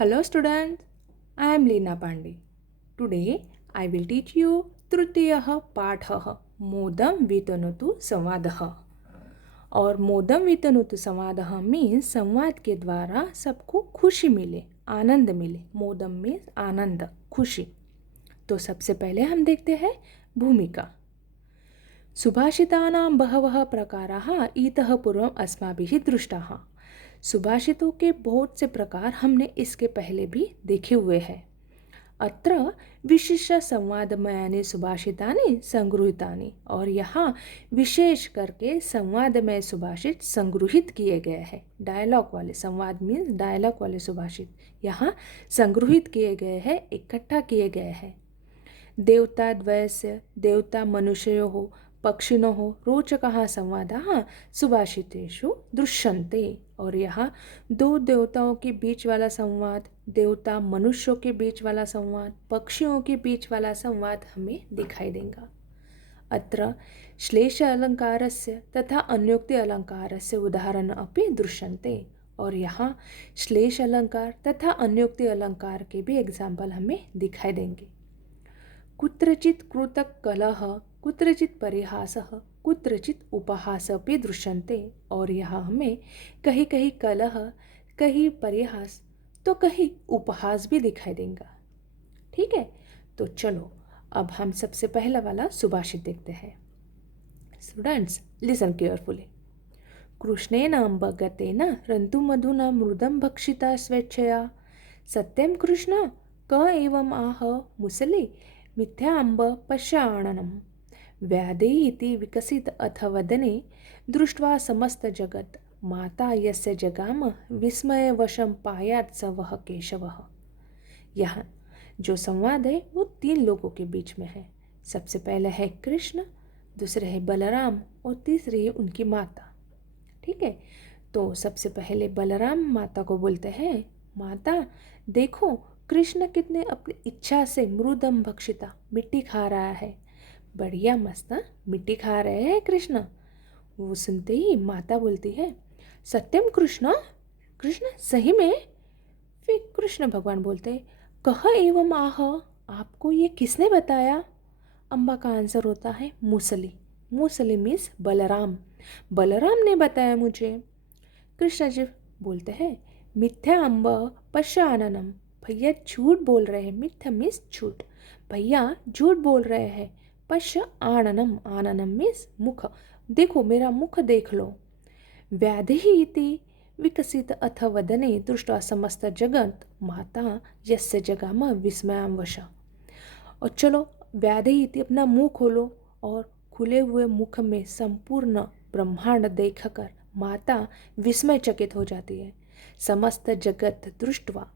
Hello students, I am Leena Pandey. Today I will teach you तृतीयः पाठः मोदं वितनोतु संवादः। और मोदम वितनोतु संवादः मीन्स संवाद के द्वारा सबको खुशी मिले, आनंद मिले। मोदम मीन्स आनंद, खुशी। तो सबसे पहले हम देखते हैं भूमिका। सुभाषितानां बहवः प्रकाराः इतः पूर्वम् अस्माभिः दृष्टाः। सुभाषितों के बहुत से प्रकार हमने इसके पहले भी देखे हुए हैं। अत्र विशिष्ट संवादमयानि सुभाषितानि संगृहीतानि, और यहाँ विशेष करके संवादमय सुभाषित संगृहित किए गए हैं। डायलॉग वाले, संवाद मीन्स डायलॉग वाले सुभाषित यहाँ संगृहित किए गए हैं, इकट्ठा किए गए हैं। देवता द्वयस्य देवता मनुष्योः पक्षिणोः रोचकः संवादाः सुभाषितेषु दृश्यन्ते। और यहाँ दो देवताओं के बीच वाला संवाद, देवता मनुष्यों के बीच वाला संवाद, पक्षियों के बीच वाला संवाद हमें दिखाई देगा। अत्र श्लेष अलंकारस्य तथा अन्योक्ति अलंकारस्य उदाहरण अपि दृश्यन्ते। और यहाँ श्लेष अलंकार तथा अन्योक्ति अलंकार के भी एग्जाम्पल हमें दिखाई देंगे। कुत्रचित् कृतक कलह, कुत्रचित् परिहासः, कुत्रचित् उपहास अपि दृश्यन्ते। और यहाँ हमें कहीं कहीं कलह, कहीं परिहास, तो कहीं उपहास भी दिखाई देगा। ठीक है, तो चलो अब हम सबसे पहला वाला सुभाषित देखते हैं। Students listen carefully. कृष्णेन अम्ब गतेन रन्तुमधुना मृदं भक्षिता स्वेच्छया। सत्यं कृष्ण क एवम् आह मुसले मिथ्या अम्ब पश्याणनम्। व्याधे इति विकसित अथ वदने दृष्ट्वा समस्त जगत माता यस्य जगाम विस्मय वशम पायात् स वह केशवः। यहाँ जो संवाद है वो तीन लोगों के बीच में है। सबसे पहले है कृष्ण, दूसरे है बलराम और तीसरी है उनकी माता। ठीक है, तो सबसे पहले बलराम माता को बोलते हैं, माता देखो कृष्ण कितने अपनी इच्छा से मृदम भक्षिता, मिट्टी खा रहा है। बढ़िया मस्त मिट्टी खा रहे हैं कृष्ण। वो सुनते ही माता बोलती है, सत्यम कृष्ण, कृष्ण सही में? फिर कृष्ण भगवान बोलते हैं, कह एवं आह, आपको ये किसने बताया? अम्बा का आंसर होता है मूसली। मूसली मीन्स बलराम, बलराम ने बताया मुझे। कृष्ण जी बोलते हैं, मिथ्या अम्ब पश्याननम, भैया झूठ बोल रहे हैं। मिथ्या मीन्स झूठ, भैया झूठ बोल रहे हैं। पश्य आननम, आननम मीन्स मुख, देखो मेरा मुख देख लो। व्याधि इति विकसित अथ वदने दृष्टा समस्त जगत माता यस्य जगाम विस्मयाम वशा। और चलो व्याधि इति, अपना मुंह खोलो, और खुले हुए मुख में संपूर्ण ब्रह्मांड देखकर माता विस्मय चकित हो जाती है। समस्त जगत दृष्टवा,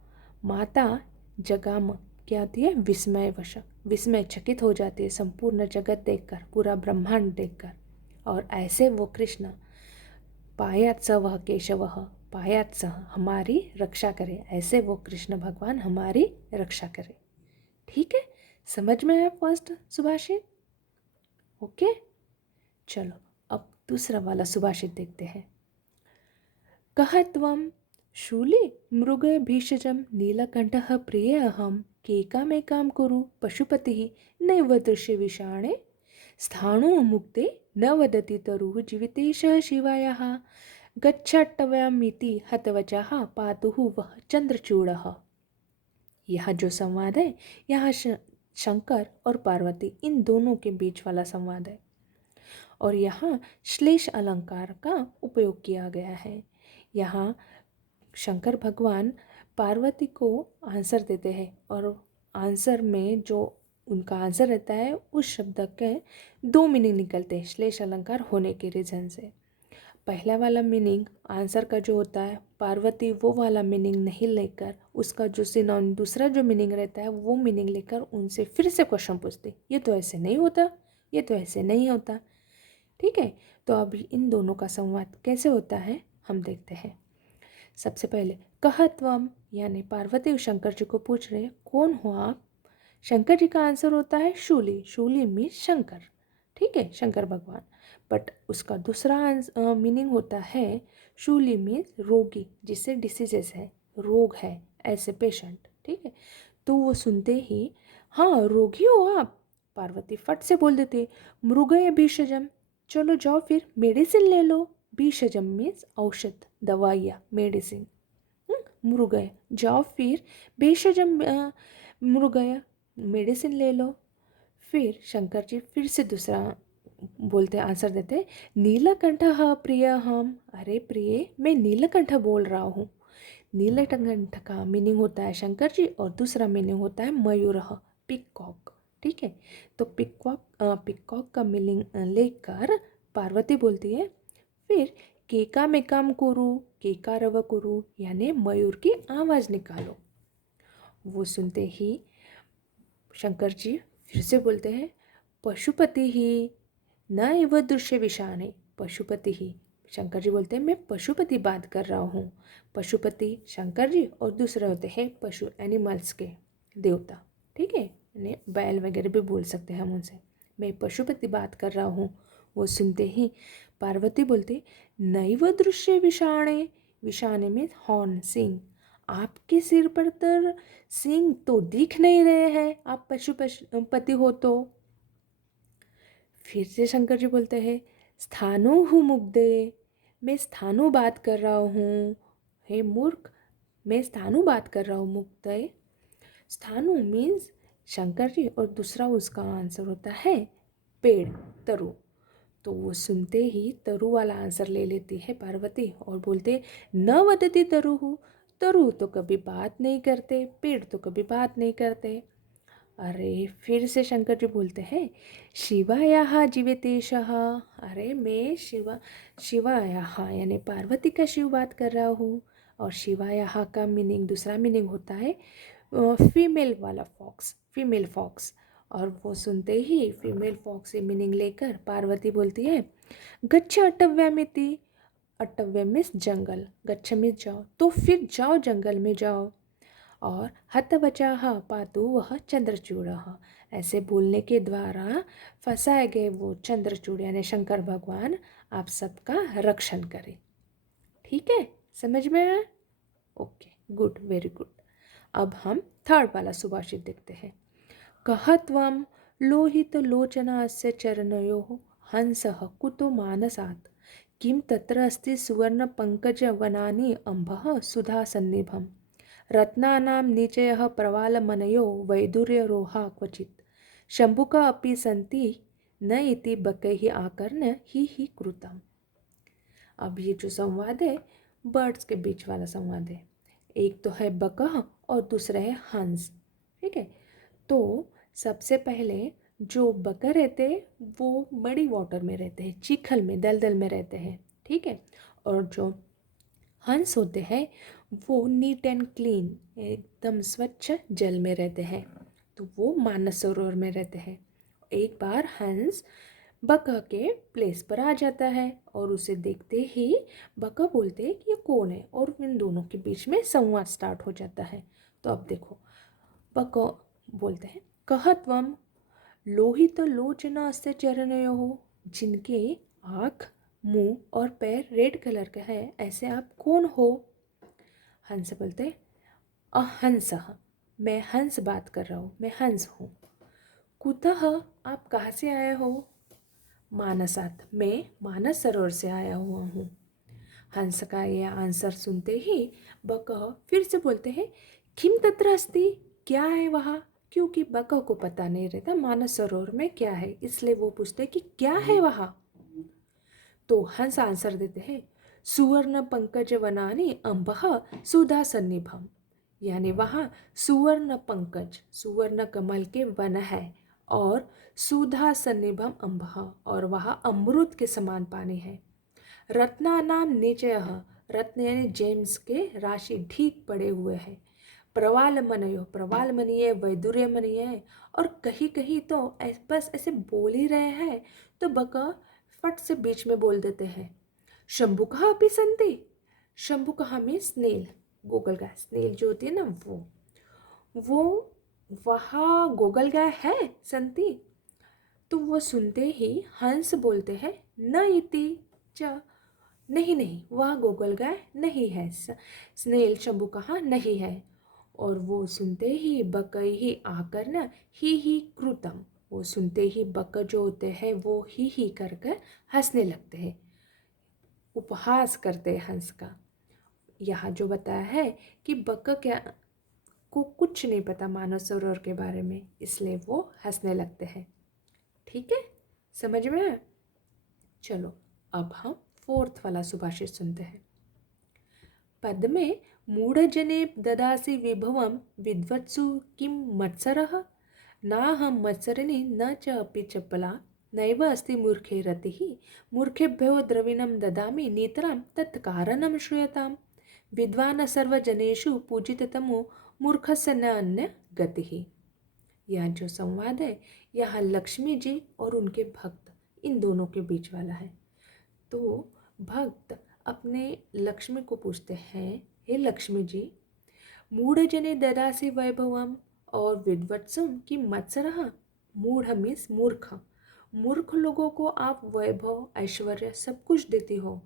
माता जगाम क्या होती है? विस्मय वश, विस्मय चकित हो जाती है संपूर्ण जगत देखकर, पूरा ब्रह्मांड देखकर। और ऐसे वो कृष्ण पायात् स वह केशवः, पायात् स हमारी रक्षा करे, ऐसे वो कृष्ण भगवान हमारी रक्षा करे। ठीक है, समझ में आया फर्स्ट सुभाषित? ओके, चलो अब दूसरा वाला सुभाषित देखते हैं। कह त्वं शूले मृग भीषजं नीलकंठः प्रिय अहम केकामेकां कुरु पशुपतिः नैव दृश्य विषाणे स्थाणु मुक्ते न वदति तरुः जीवितेशः शिवायाः गच्छट्टव्यामिति हतवचः पातुः वह चंद्रचूड़ः। यह जो संवाद है, यहाँ शंकर और पार्वती इन दोनों के बीच वाला संवाद है। और यहाँ श्लेष अलंकार का उपयोग किया गया है। यहाँ शंकर भगवान पार्वती को आंसर देते हैं, और आंसर में जो उनका आंसर रहता है उस शब्द के दो मीनिंग निकलते हैं श्लेष अलंकार होने के रीज़न से। पहला वाला मीनिंग आंसर का जो होता है, पार्वती वो वाला मीनिंग नहीं लेकर उसका जो सिनोन दूसरा जो मीनिंग रहता है वो मीनिंग लेकर उनसे फिर से क्वेश्चन पूछते, ये तो ऐसे नहीं होता, ये तो ऐसे नहीं होता। ठीक है, तो अभी इन दोनों का संवाद कैसे होता है हम देखते हैं। सबसे पहले कह त्वम, यानी पार्वती शंकर जी को पूछ रहे कौन हो आप। शंकर जी का आंसर होता है शूली। शूली मीन्स शंकर, ठीक है, शंकर भगवान। बट उसका दूसरा मीनिंग होता है शूली मीन्स रोगी, जिससे डिसीजेस है, रोग है, ऐसे पेशेंट, ठीक है। तो वो सुनते ही, हाँ रोगी हो आप? पार्वती फट से बोल देती, मृगय भीषजम, चलो जाओ फिर मेडिसिन ले लो। भीषजम मीन्स औषध, दवाइयाँ, मेडिसिन। मृगय, जाओ फिर भेषजम, मृगय, मेडिसिन ले लो। फिर शंकर जी फिर से दूसरा बोलते, आंसर देते, नीलकंठ प्रिय हम, अरे प्रिय मैं नीलकंठ बोल रहा हूँ। नीलकंठ का मीनिंग होता है शंकर जी, और दूसरा मीनिंग होता है मयूर, पिकॉक, ठीक है। तो पिकॉक का मीनिंग लेकर पार्वती बोलती है, फिर केका में काम करूँ, केका रव करूँ, यानी मयूर की आवाज़ निकालो। वो सुनते ही शंकर जी फिर से बोलते हैं, पशुपति ही न एव दृश्य विषाणे, पशुपति ही। शंकर जी बोलते हैं, मैं पशुपति बात कर रहा हूँ। पशुपति शंकर जी, और दूसरे होते हैं पशु, एनिमल्स के देवता, ठीक है, यानी बैल वगैरह भी बोल सकते हैं हम उनसे। मैं पशुपति बात कर रहा हूँ। वो सुनते ही पार्वती बोलते, नैव दृश्य विषाणे, विषाणे में हॉर्न, सिंह, आपके सिर पर तो सिंह तो दिख नहीं रहे हैं, आप पशुपति हो तो। फिर से शंकर जी बोलते हैं, स्थानु हूँ मुग्धे, मैं स्थानु बात कर रहा हूँ। हे मूर्ख, मैं स्थानु बात कर रहा हूँ, मुग्धे। स्थानु मीन्स शंकर जी, और दूसरा उसका आंसर होता है पेड़, तरु। तो वो सुनते ही तरु वाला आंसर ले लेती है पार्वती, और बोलते, न वदति तरु, तरु तो कभी बात नहीं करते, पेड़ तो कभी बात नहीं करते। अरे फिर से शंकर जी बोलते हैं, शिवायाः जीवेतेशः, अरे मैं शिवायाः यानी पार्वती का शिव बात कर रहा हूँ। और शिवायाः का मीनिंग, दूसरा मीनिंग होता है फीमेल वाला फॉक्स, फीमेल फॉक्स। और वो सुनते ही फीमेल फॉक्स से मीनिंग लेकर पार्वती बोलती है, गच्छ अटव्यमिति, अटव्य मीन्स जंगल, गच्छ मीन्स जाओ, तो फिर जाओ जंगल में जाओ। और हतवचाह पातु वह चंद्रचूड़, ऐसे बोलने के द्वारा फंसाए गए वो चंद्रचूड़ यानी शंकर भगवान आप सबका रक्षण करें। ठीक है, समझ में आया? Okay, good, very good. अब हम थर्ड वाला सुभाषित देखते हैं। कहत्वं लोहित लोचनास्य चरणयोः हंसः कुतो मानसात्, किं तत्र अस्ति सुवर्ण पंकज वनानि अम्भः सुधा सन्निभम्, रत्नानां निचयः प्रवालमनयो वैदुर्यरोहा क्वचित्, शम्भुका अपि सन्ति न इति बकैः आकर्ण्य ही कृतम्। अब ये जो संवाद है बर्ड्स के बीच वाला संवाद है। एक तो है बकह और दूसरा है हंस, ठीक है। तो सबसे पहले जो बकर रहते हैं वो बड़ी वाटर में रहते हैं, चीखल में, दलदल में रहते हैं, ठीक है। और जो हंस होते हैं वो नीट एंड क्लीन, एकदम स्वच्छ जल में रहते हैं, तो वो मानस सरोवर में रहते हैं। एक बार हंस बका के प्लेस पर आ जाता है और उसे देखते ही बका बोलते हैं कि ये कौन है, और इन दोनों के बीच में संवाद स्टार्ट हो जाता है। तो अब देखो, बका बोलते हैं, कहत्वम लोहित लोचनास्य चरणयोः, जिनके आँख, मुंह और पैर रेड कलर का है, ऐसे आप कौन हो? हंस बोलते, अहंसः, मैं हंस बात कर रहा हूँ, मैं हंस हूँ। कुतः, आप कहाँ से आए हो? मानसात, मैं मानस सरोवर से आया हुआ हूँ। हंस का ये आंसर सुनते ही बकह फिर से बोलते हैं, किम तत्र अस्ति, क्या है वहाँ? क्योंकि बकह को पता नहीं रहता मानस सरोवर में क्या है, इसलिए वो पूछते कि क्या है वहाँ। तो हंस आंसर देते हैं, सुवर्ण पंकज वनानि अम्बः सुधा सन्निभम, यानी वहाँ सुवर्ण पंकज, सुवर्ण कमल के वन है, और सुधा सन्निभम अम्बः, और वहाँ अमृत के समान पानी है। रत्नानाम निचयः, रत्न यानी जेम्स के राशि ठीक पड़े हुए हैं। प्रवाल मनयो, प्रवाल मनी है, वैदुर्य मनी है, और कहीं कहीं तो बस ऐसे बोल ही रहे हैं तो बका फट से बीच में बोल देते हैं, शंभु कहाँ अपी संति, शंभु कहाँ में स्नेल, गोगल गाय, स्नेल जो होती है ना वो वहाँ गोगल गाय है संति। तो वो सुनते ही हंस बोलते हैं, न इति च, नहीं नहीं, वह गोगल गाय नहीं है, स्नेल शंभु कहाँ नहीं है। और वो सुनते ही बक ही आकर न ही कृतम, वो सुनते ही बक जो होते हैं वो ही कर कर हंसने लगते हैं, उपहास करते हैं हंस का। यहाँ जो बताया है कि बक क्या को कुछ नहीं पता मानव सरोवर के बारे में, इसलिए वो हंसने लगते हैं। ठीक है, समझ में आया? चलो अब हम फोर्थ वाला सुभाषित सुनते हैं। पद में मूढ़जने ददासि विभवं विद्वत्सु किं मत्सरः, नाहं मत्सरिणी न च अपि चपला, नैव अस्ति मूर्खे रतिः, मूर्खेभ्यो द्रविणं ददामि नितरां तत्कारणं श्रूयताम्, विद्वान् सर्वजनेषु पूजिततमो मूर्खस्य न अन्य गतिः। यह जो संवाद है यह लक्ष्मी जी और उनके भक्त इन दोनों के बीच वाला है। तो भक्त अपने लक्ष्मी को पूछते हैं, हे लक्ष्मी जी, मूढ़जने ददासि वैभवम और विद्वत्सम की मत्सरः, मूढ़ मीन्स मूर्ख, मूर्ख लोगों को आप वैभव ऐश्वर्य सब कुछ देती हो,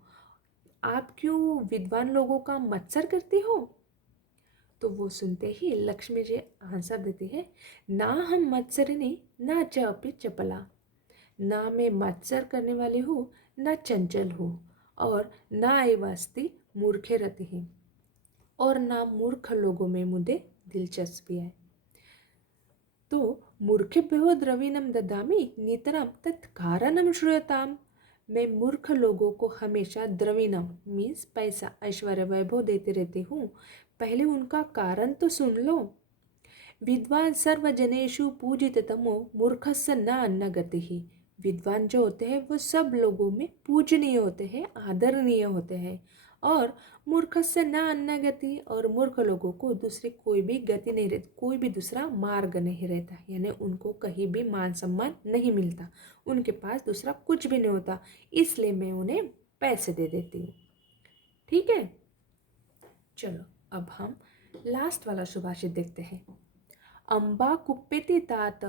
आप क्यों विद्वान लोगों का मत्सर करती हो? तो वो सुनते ही लक्ष्मी जी आंसर देती है, ना हम मत्सरिणी ना च अपि चपला, ना मैं मत्सर करने वाली हूँ ना चंचल हूँ, और ना एव अस्ति मूर्खे रति है, और ना मूर्ख लोगों में मुझे दिलचस्पी है। तो मूर्खेभ्यो द्रविणम ददामि नितरां तत्कारणं श्रूयताम्, मैं मूर्ख लोगों को हमेशा द्रविणम मीन्स पैसा ऐश्वर्य वैभव देते रहती हूँ, पहले उनका कारण तो सुन लो। विद्वान सर्वजनेषु पूजिततमो मूर्खस्य न अन्न गतिः, विद्वान जो होते हैं वो सब लोगों में पूजनीय होते हैं, आदरणीय होते हैं, और मूर्खस्य न अन्न गति, और मूर्ख लोगों को दूसरी कोई भी गति नहीं रहती, कोई भी दूसरा मार्ग नहीं रहता, यानी उनको कहीं भी मान सम्मान नहीं मिलता, उनके पास दूसरा कुछ भी नहीं होता, इसलिए मैं उन्हें पैसे दे देती हूँ। ठीक है, चलो अब हम लास्ट वाला सुभाषित देखते हैं। अम्बा कुप्पेति तात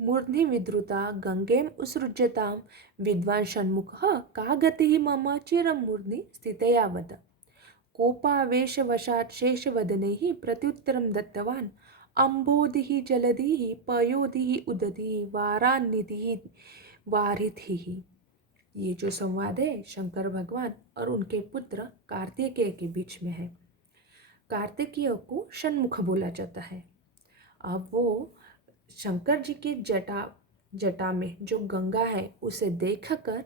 मूर्ध्नि विद्रुता गंगेम उत्सृज्यतां, विद्वान् षण्मुखः का गतिः मम चिरं मूर्ध्नि स्थितयावत्, कोपावेशवशात् शेषवदनैः प्रत्युत्तरं दत्तवान्, अम्बोधिः जलधिः पयोधिः उदधिः वारान्निधिः वारिधिः। ये जो संवाद है शंकर भगवान और उनके पुत्र कार्तिकेय के बीच में है। कार्तिकेय को षण्मुख बोला जाता है। अब वो शंकर जी की जटा में जो गंगा है उसे देखकर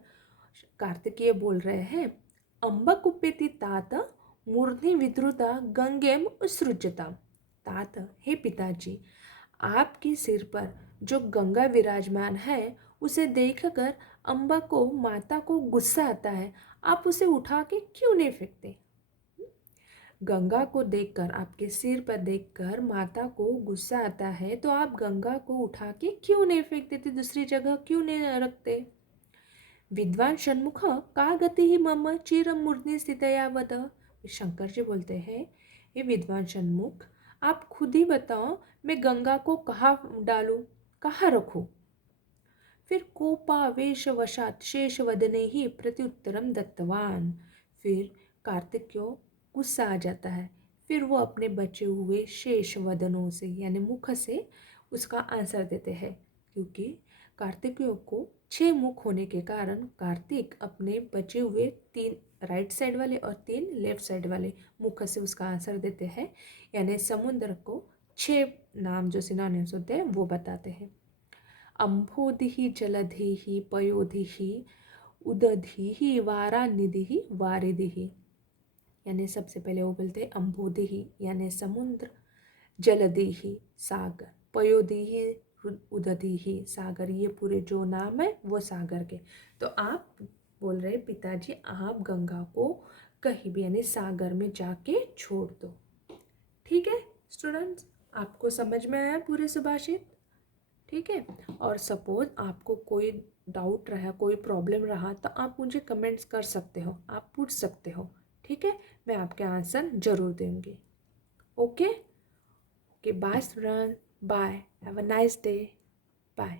कार्तिकेय बोल रहे हैं, अम्बा कुप्पेति तात मूर्ध्नि विद्रुता गंगेम उत्सृज्यता। तात, हे पिताजी, आपके सिर पर जो गंगा विराजमान है उसे देखकर अम्बा को, माता को गुस्सा आता है, आप उसे उठा के क्यों नहीं फेंकते? गंगा को देखकर, आपके सिर पर देखकर माता को गुस्सा आता है, तो आप गंगा को उठा के क्यों नहीं फेंक देते, दूसरी जगह क्यों नहीं रखते? विद्वान षण्मुख का गति ही मम चिरम मूर्धनि स्थितया वद। शंकर जी बोलते हैं, ये विद्वान षण्मुख, आप खुद ही बताओ मैं गंगा को कहाँ डालूं, कहाँ रखूं? फिर कोपावेश वशात शेष वदने ही प्रत्युत्तरम दत्तवान, फिर कार्तिकेय गुस्सा आ जाता है, फिर वो अपने बचे हुए शेष वदनों से यानी मुख से उसका आंसर देते हैं, क्योंकि कार्तिकेय को 6 मुख होने के कारण कार्तिक अपने बचे हुए 3 राइट साइड वाले और 3 लेफ्ट साइड वाले मुख से उसका आंसर देते हैं, यानी समुद्र को 6 नाम जो सिनोनिम्स होते हैं वो बताते हैं। अम्भोधिः जलधिः पयोधिः उदधिः वारानिधिः वारिधिः, यानी सबसे पहले वो बोलते हैं अम्भोधिः यानी समुद्र, जलधिः सागर, पयोधिः उदधिः सागर, ये पूरे जो नाम है वो सागर के। तो आप बोल रहे पिताजी आप गंगा को कहीं भी यानी सागर में जाके छोड़ दो। ठीक है स्टूडेंट्स, आपको समझ में आया पूरे सुभाषित? ठीक है, और सपोज आपको कोई डाउट रहा, कोई प्रॉब्लम रहा तो आप मुझे कमेंट्स कर सकते हो, आप पूछ सकते हो। ठीक है, मैं आपके आंसर जरूर दूंगी। Okay okay, bye student, bye, have a nice day, bye.